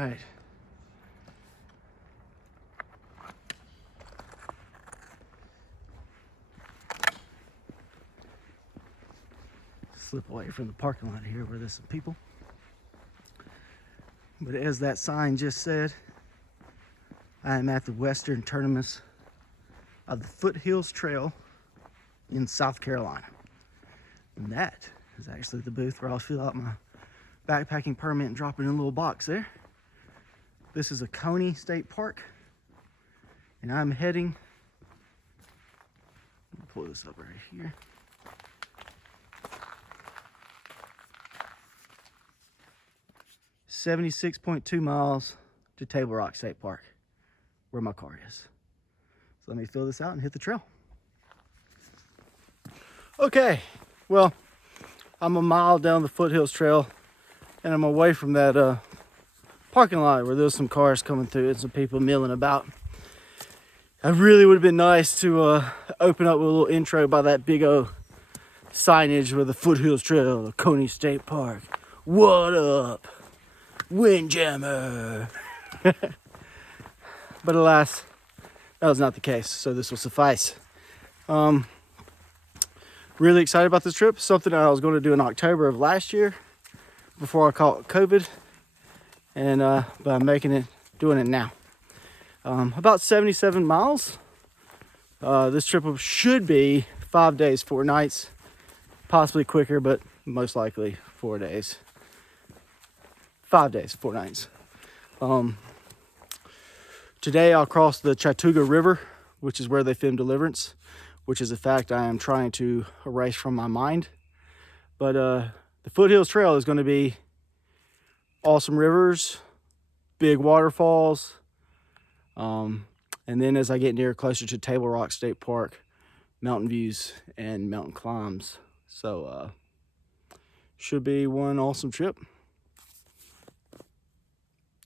right. Slip away from the parking lot here where there's some people. But as that sign just said, I am at the western terminus of the Foothills Trail in South Carolina. And that is actually the booth where I'll fill out my backpacking permit and drop it in a little box there. This is Oconee State Park, and I'm heading, let me pull this up right here. $76.2 miles to Table Rock State Park, where my car is. So let me fill this out and hit the trail. Okay, well, I'm a mile down the Foothills Trail, and I'm away from that parking lot where there's some cars coming through and some people milling about. It really would have been nice to open up with a little intro by that big old signage with the Foothills Trail, Oconee State Park. What up, Windjammer? But alas, that was not the case, so this will suffice. Really excited about this trip. Something I was going to do in October of last year before I caught COVID, and but I'm doing it now. About 77 miles. This trip should be 5 days, 4 nights, possibly quicker, but most likely 4 days. 5 days, 4 nights. Today I'll cross the Chattooga River, which is where they filmed Deliverance, which is a fact I am trying to erase from my mind. But the Foothills Trail is going to be awesome rivers, big waterfalls, and then as I get closer to Table Rock State Park, mountain views and mountain climbs. So should be one awesome trip.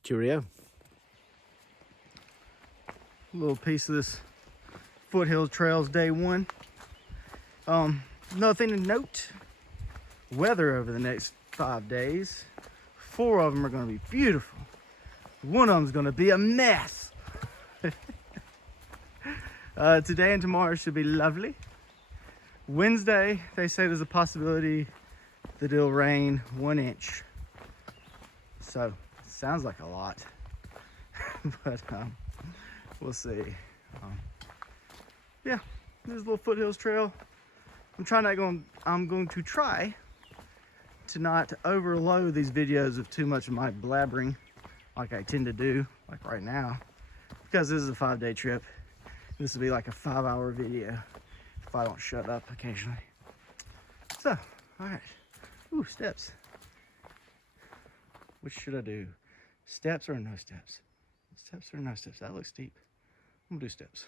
Cheerio. A little piece of this Foothills Trails day 1. Another thing to note, weather over the next 5 days. 4 of them are going to be beautiful. One of them is going to be a mess. Today and tomorrow should be lovely. Wednesday, they say there's a possibility that it'll rain 1 inch. So, sounds like a lot. But we'll see. Yeah, this is a little Foothills Trail. I'm going to try to not overload these videos of too much of my blabbering like I tend to do, like right now, because this is a 5-day trip. This will be like a 5-hour video if I don't shut up occasionally. So, all right. Ooh, steps. Which should I do? Steps or no steps? Steps or no steps? That looks steep. I'm gonna do steps.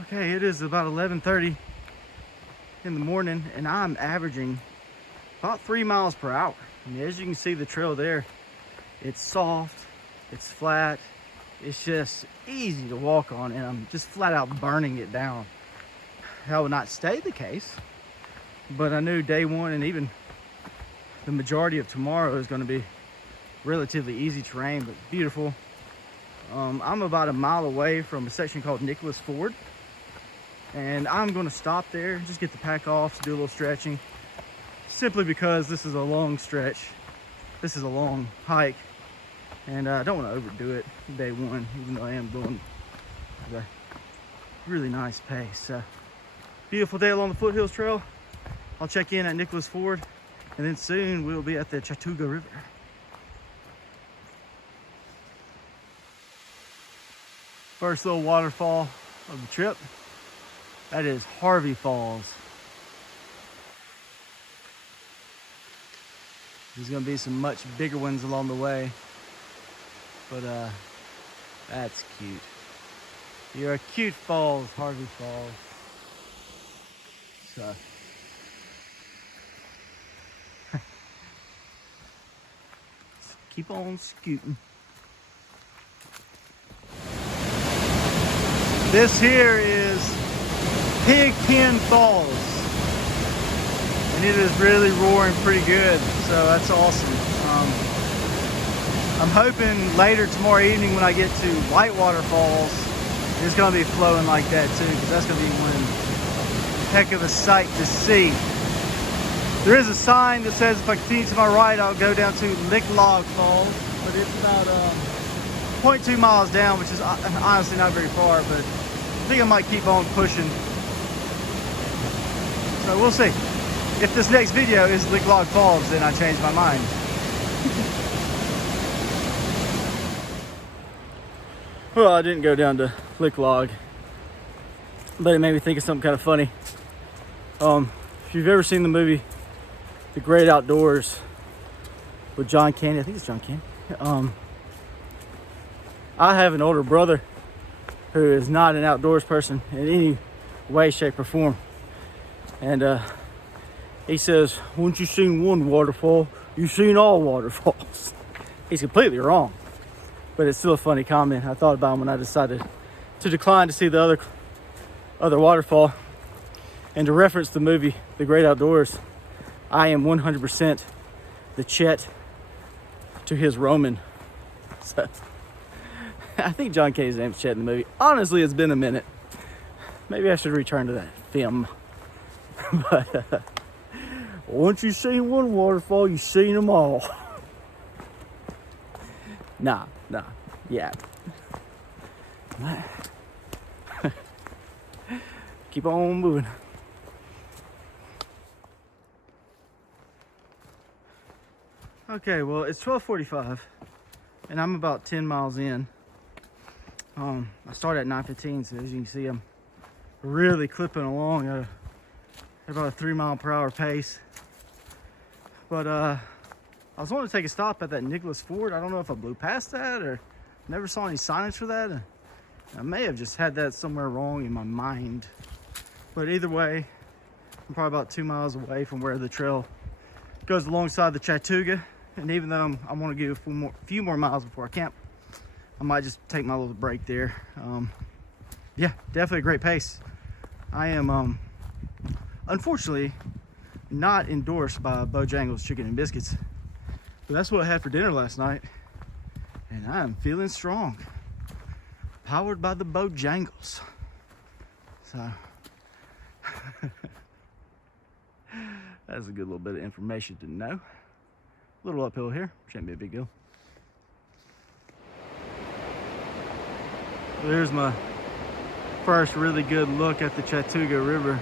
Okay, it is about 11:30 in the morning, and I'm averaging about 3 miles per hour. I mean, as you can see, the trail there, it's soft, it's flat, it's just easy to walk on, and I'm just flat out burning it down. That would not stay the case, but I knew day 1 and even the majority of tomorrow is going to be relatively easy terrain, but beautiful. I'm about a mile away from a section called Nicholas Ford, and I'm going to stop there and just get the pack off, do a little stretching, simply because this is a long stretch. This is a long hike, and I don't want to overdo it day 1, even though I am going at a really nice pace. Beautiful day along the Foothills Trail. I'll check in at Nicholas Ford, and then soon we'll be at the Chattooga River. First little waterfall of the trip. That is Harvey Falls. There's gonna be some much bigger ones along the way, but that's cute. You're a cute falls, Harvey Falls. So keep on scooting. This here is Pigpen Falls, and it is really roaring pretty good, so that's awesome. I'm hoping later tomorrow evening when I get to Whitewater Falls, it's going to be flowing like that too, because that's going to be one heck of a sight to see. There is a sign that says if I continue to my right, I'll go down to Whitewater Falls, but it's about 0.2 miles down, which is honestly not very far, but I think I might keep on pushing. So we'll see. If this next video is Whitewater Falls, then I change my mind. Well, I didn't go down to Whitewater, but it made me think of something kind of funny. If you've ever seen the movie The Great Outdoors with John Candy, I think it's John Candy. I have an older brother who is not an outdoors person in any way, shape, or form. And he says, once you've seen one waterfall, you've seen all waterfalls. He's completely wrong, but it's still a funny comment. I thought about him when I decided to decline to see the other waterfall. And to reference the movie The Great Outdoors, I am 100% the Chet to his Roman. So I think John Candy's name's Chet in the movie. Honestly, it's been a minute. Maybe I should return to that film. But once you've seen one waterfall, you've seen them all. Nah, yeah. Keep on moving. Okay, well, it's 12:45, and I'm about 10 miles in. I started at 9:15, so as you can see, I'm really clipping along at about a 3 mile per hour pace. But I was wanting to take a stop at that Nicholas Ford. I don't know if I blew past that or never saw any signage for that. I may have just had that somewhere wrong in my mind. But either way, I'm probably about 2 miles away from where the trail goes alongside the Chattooga. And even though I want to get a few more miles before I camp, I might just take my little break there. Yeah, definitely a great pace. I am, unfortunately, not endorsed by Bojangles Chicken and Biscuits. But that's what I had for dinner last night. And I am feeling strong. Powered by the Bojangles. So, that's a good little bit of information to know. A little uphill here, shouldn't be a big deal. There's my first really good look at the Chattooga River.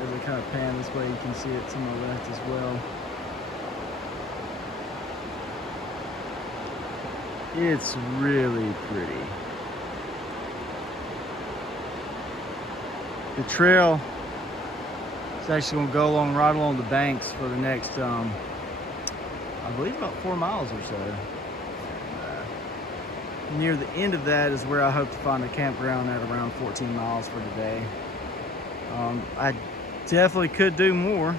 As I kind of pan this way, you can see it to my left as well. It's really pretty. The trail is actually going to go right along the banks for the next, I believe about 4 miles or so. And, near the end of that is where I hope to find a campground at around 14 miles for today. I definitely could do more.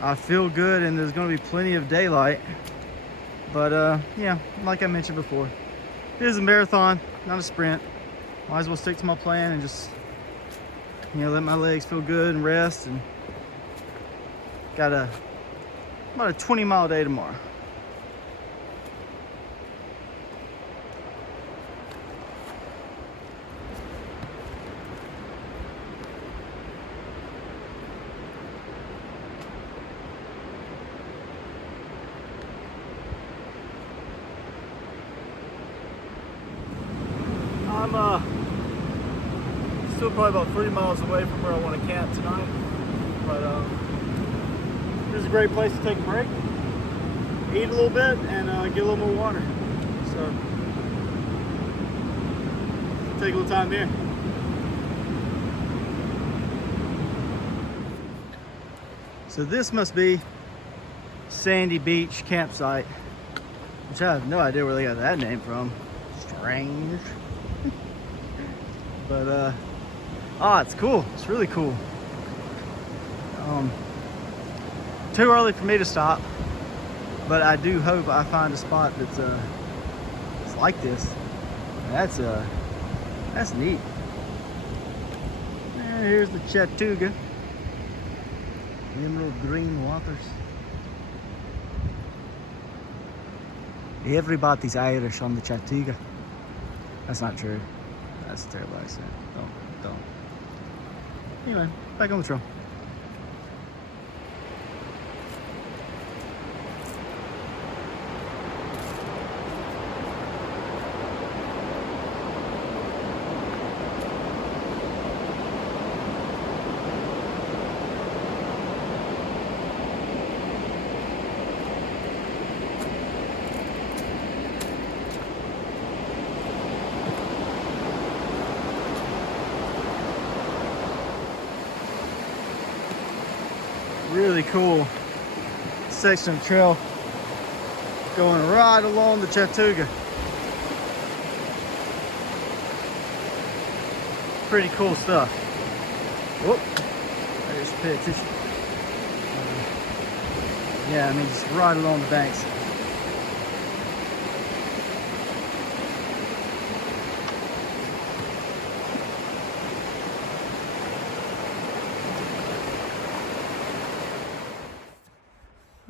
I feel good and there's going to be plenty of daylight. But yeah, like I mentioned before, it is a marathon, not a sprint. Might as well stick to my plan and just, you know, let my legs feel good and rest. And got about a 20-mile day tomorrow. I'm still probably about 3 miles away from where I want to camp tonight, but this is a great place to take a break, eat a little bit, and get a little more water. So take a little time here. So this must be Sandy Beach Campsite, which I have no idea where they got that name from. Strange. But it's cool. It's really cool. Too early for me to stop, but I do hope I find a spot that's it's like this. That's neat. And here's the Chattooga. Emerald green waters. Everybody's Irish on the Chattooga. That's not true. That's a terrible accent. Don't. Anyway, back on the trail. Really cool section of trail going right along the Chattooga. Pretty cool stuff. Whoop, I just pay attention. Yeah, I mean, just right along the banks.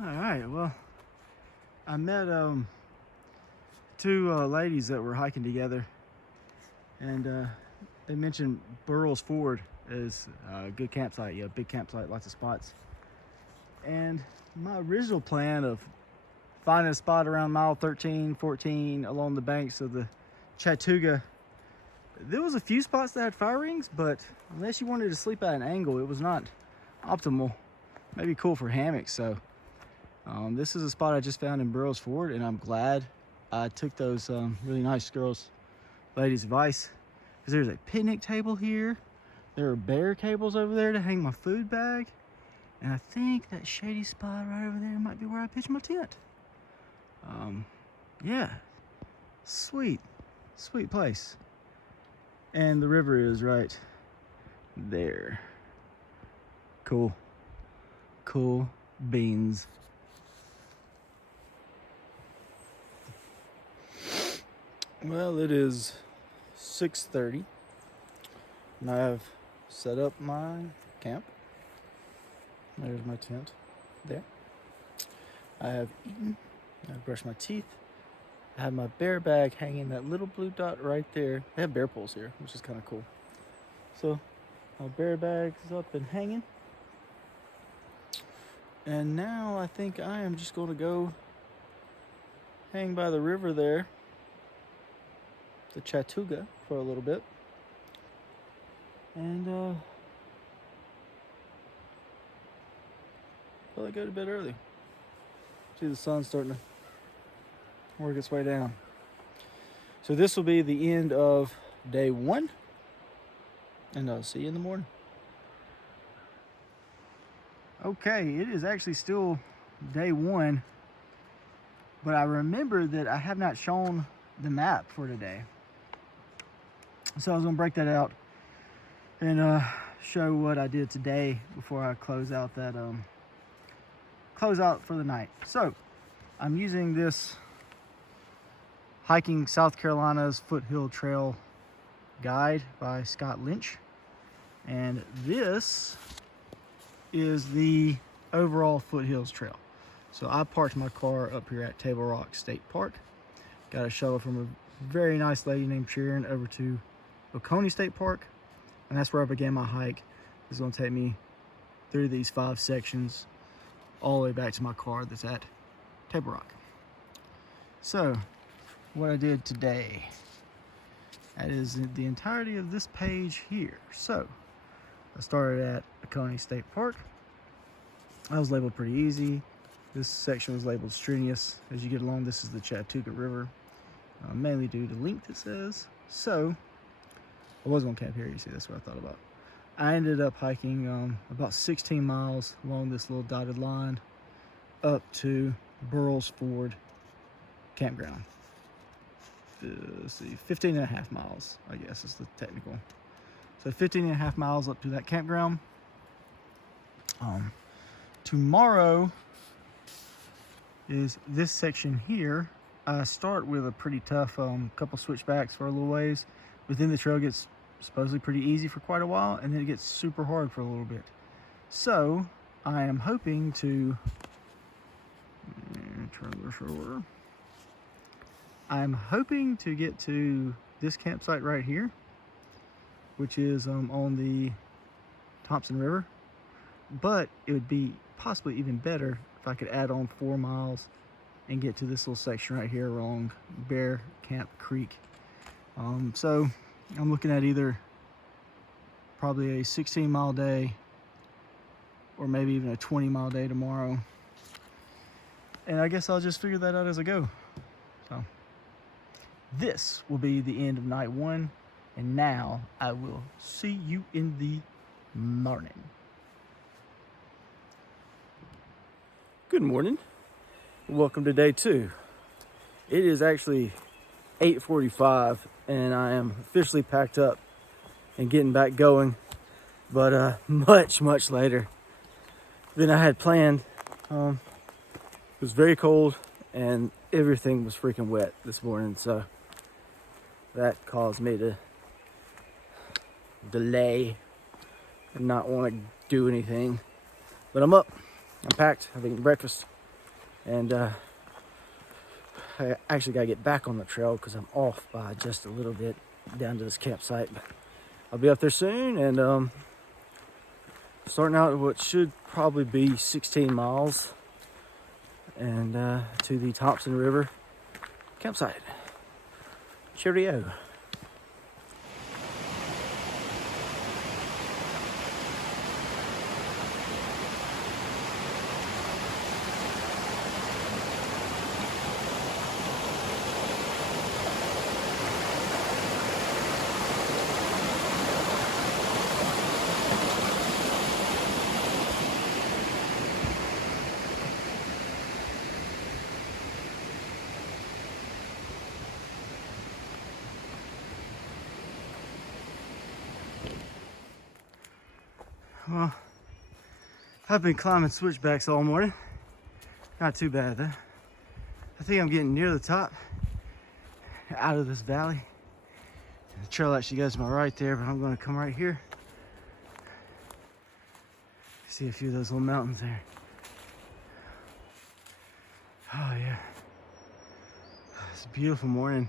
Alright, well, I met two ladies that were hiking together, and they mentioned Burroughs Ford as a good campsite. Yeah, big campsite, lots of spots. And my original plan of finding a spot around mile 13, 14 along the banks of the Chattooga, there was a few spots that had fire rings, but unless you wanted to sleep at an angle, it was not optimal. Maybe cool for hammocks. So this is a spot I just found in Burroughs Ford, and I'm glad I took those really nice ladies' advice, because there's a picnic table here. There are bear cables over there to hang my food bag, and I think that shady spot right over there might be where I pitch my tent. Yeah, sweet place. And the river is right there. Cool beans. Well, it is 6:30, and I have set up my camp. There's my tent there. I have eaten. I've brushed my teeth. I have my bear bag hanging, that little blue dot right there. They have bear poles here, which is kind of cool. So my bear bag is up and hanging. And now I think I am just going to go hang by the river there, the Chattooga, for a little bit. And probably go to bed early. See the sun starting to work its way down. So this will be the end of day 1, and I'll see you in the morning. Okay, it is actually still day 1, but I remember that I have not shown the map for today. So I was gonna break that out and show what I did today before I close out that close out for the night. So I'm using this Hiking South Carolina's Foothills Trail guide by Scott Lynch, and this is the overall Foothills Trail. So I parked my car up here at Table Rock State Park, got a shuttle from a very nice lady named Sharon over to Oconee State Park, and that's where I began my hike. It's going to take me through these 5 sections all the way back to my car that's at Table Rock. So what I did today, that is the entirety of this page here. So I started at Oconee State Park. I was labeled pretty easy. This section was labeled strenuous. As you get along, this is the Chattooga River, mainly due to length, it says. So I was on camp here, you see, that's what I thought about. I ended up hiking about 16 miles along this little dotted line up to Burroughs Ford campground. Let's see, 15 and a half miles, I guess is the technical. So 15 and a half miles up to that campground. Tomorrow is this section here. I start with a pretty tough couple switchbacks for a little ways, but then the trail gets supposedly pretty easy for quite a while, and then it gets super hard for a little bit. So I am hoping to turn this over. I'm hoping to get to this campsite right here, which is on the Thompson River, but it would be possibly even better if I could add on 4 miles and get to this little section right here along Bear Camp Creek. So I'm looking at either probably a 16-mile day or maybe even a 20-mile day tomorrow, and I guess I'll just figure that out as I go. So this will be the end of night 1, and now I will see you in the morning. Good morning. Welcome to day 2. It is actually 8:45 and I am officially packed up and getting back going, but much later than I had planned. It was very cold and everything was freaking wet this morning, so that caused me to delay and not want to do anything. But I'm up, I'm packed, I've eaten breakfast, and I actually gotta get back on the trail because I'm off by just a little bit down to this campsite. But I'll be up there soon, and starting out what should probably be 16 miles and to the Thompson River campsite. Cheerio. Well, I've been climbing switchbacks all morning. Not too bad though. I think I'm getting near the top, out of this valley. The trail actually goes to my right there, but I'm going to come right here. See a few of those little mountains there. Oh yeah, it's a beautiful morning.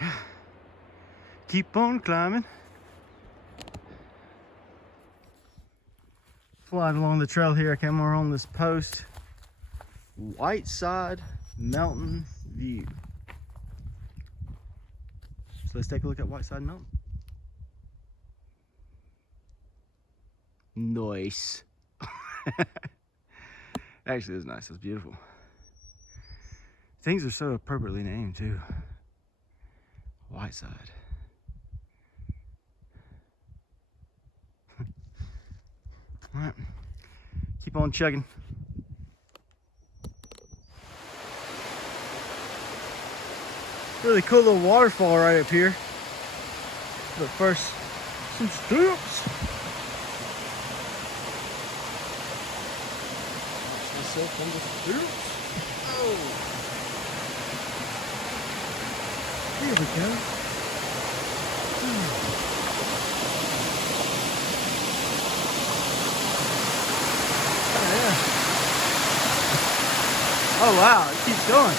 Yeah, keep on climbing. Flying along the trail here, I came over on this post, Whiteside Mountain View. So let's take a look at Whiteside Mountain. Nice. Actually, it's nice. It's beautiful. Things are so appropriately named too. Whiteside. All right, keep on chugging. Really cool little waterfall right up here. But first, some steps. Myself on the steps. Oh, here we go. Oh wow, it keeps going.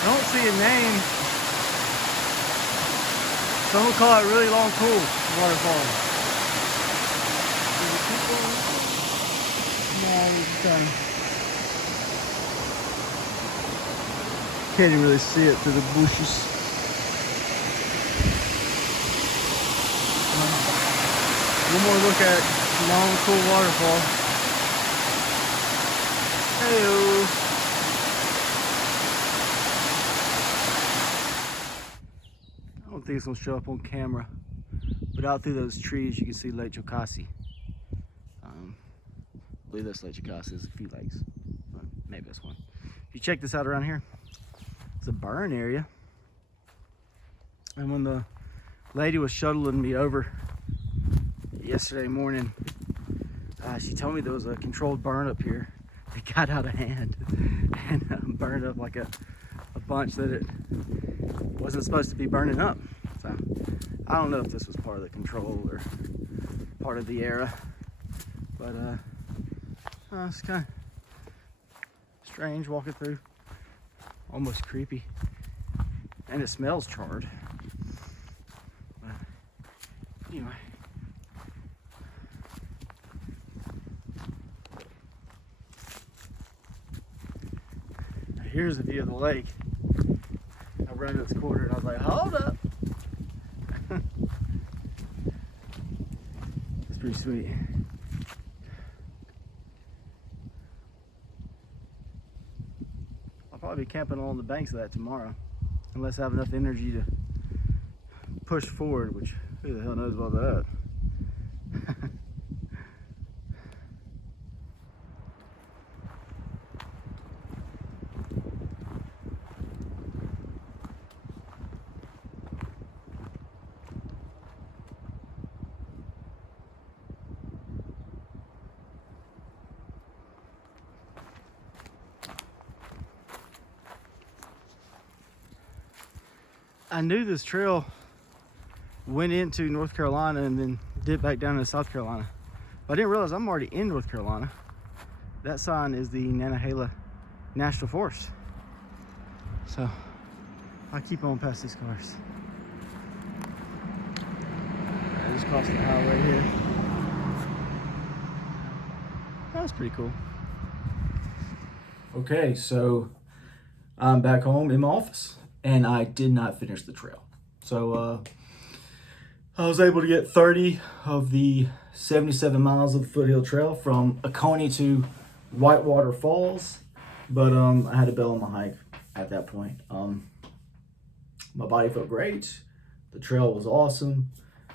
I don't see a name, so I'm gonna call it Really Long Cool Waterfall. Does it keep going? No, it's done. Can't even really see it through the bushes. One more look at Long Cool Waterfall. Hey-o. I don't think it's gonna show up on camera, but out through those trees you can see Lake Chocasi. I believe that's Lake Chocasi. There's a few lakes, but maybe that's one. If you check this out around here, it's a burn area. And when the lady was shuttling me over yesterday morning, she told me there was a controlled burn up here. It got out of hand and burned up like a bunch that it wasn't supposed to be burning up. So I don't know if this was part of the control or part of the era, but it's kind of strange walking through, almost creepy, and it smells charred. But anyway, here's a view of the lake. I ran this corner and I was like, hold up. It's pretty sweet. I'll probably be camping along the banks of that tomorrow, unless I have enough energy to push forward, which who the hell knows about that. I knew this trail went into North Carolina and then dipped back down into South Carolina, but I didn't realize I'm already in North Carolina. That sign is the Nantahala National Forest. So I keep on past these cars. I just crossed the highway here. That was pretty cool. Okay, so I'm back home in my office, and I did not finish the trail. So I was able to get 30 of the 77 miles of the Foothills Trail from Oconee to Whitewater Falls, but I had to bail on my hike at that point. My body felt great. The trail was awesome.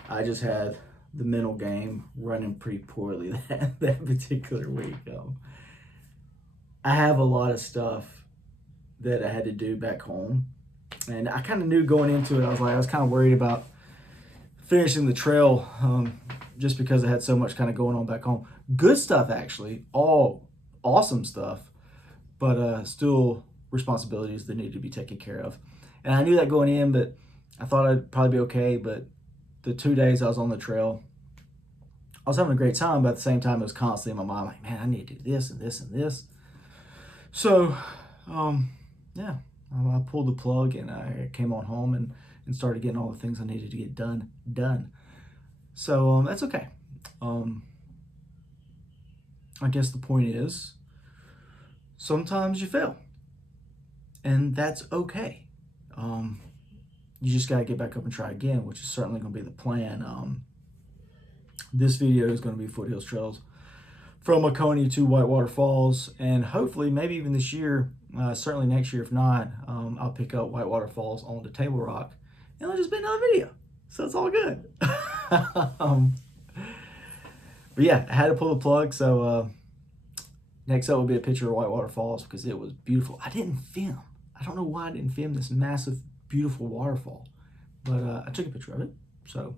I just had the mental game running pretty poorly that particular week. I have a lot of stuff that I had to do back home, and I kind of knew going into it. I was kind of worried about finishing the trail just because I had so much kind of going on back home. Good stuff, actually, all awesome stuff, but still responsibilities that needed to be taken care of. And I knew that going in, but I thought I'd probably be okay. But the 2 days I was on the trail, I was having a great time, but at the same time, it was constantly in my mind, like, man, I need to do this and this and this. So, yeah, I pulled the plug and I came on home and started getting all the things I needed to get done. So that's okay. I guess the point is, sometimes you fail, and that's okay. You just got to get back up and try again, which is certainly going to be the plan. This video is going to be Foothills Trails from Oconee to Whitewater Falls, and hopefully maybe even this year, certainly next year if not, I'll pick up Whitewater Falls on the Table Rock, and it'll just be another video, so it's all good. But yeah, I had to pull the plug. So next up will be a picture of Whitewater Falls because it was beautiful. I didn't film. I don't know why I didn't film this massive, beautiful waterfall, but I took a picture of it. So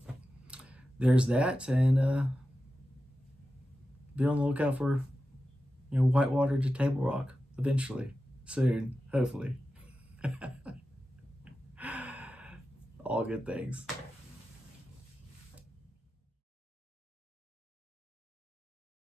there's that, and be on the lookout for, Whitewater to Table Rock eventually, soon, hopefully. All good things.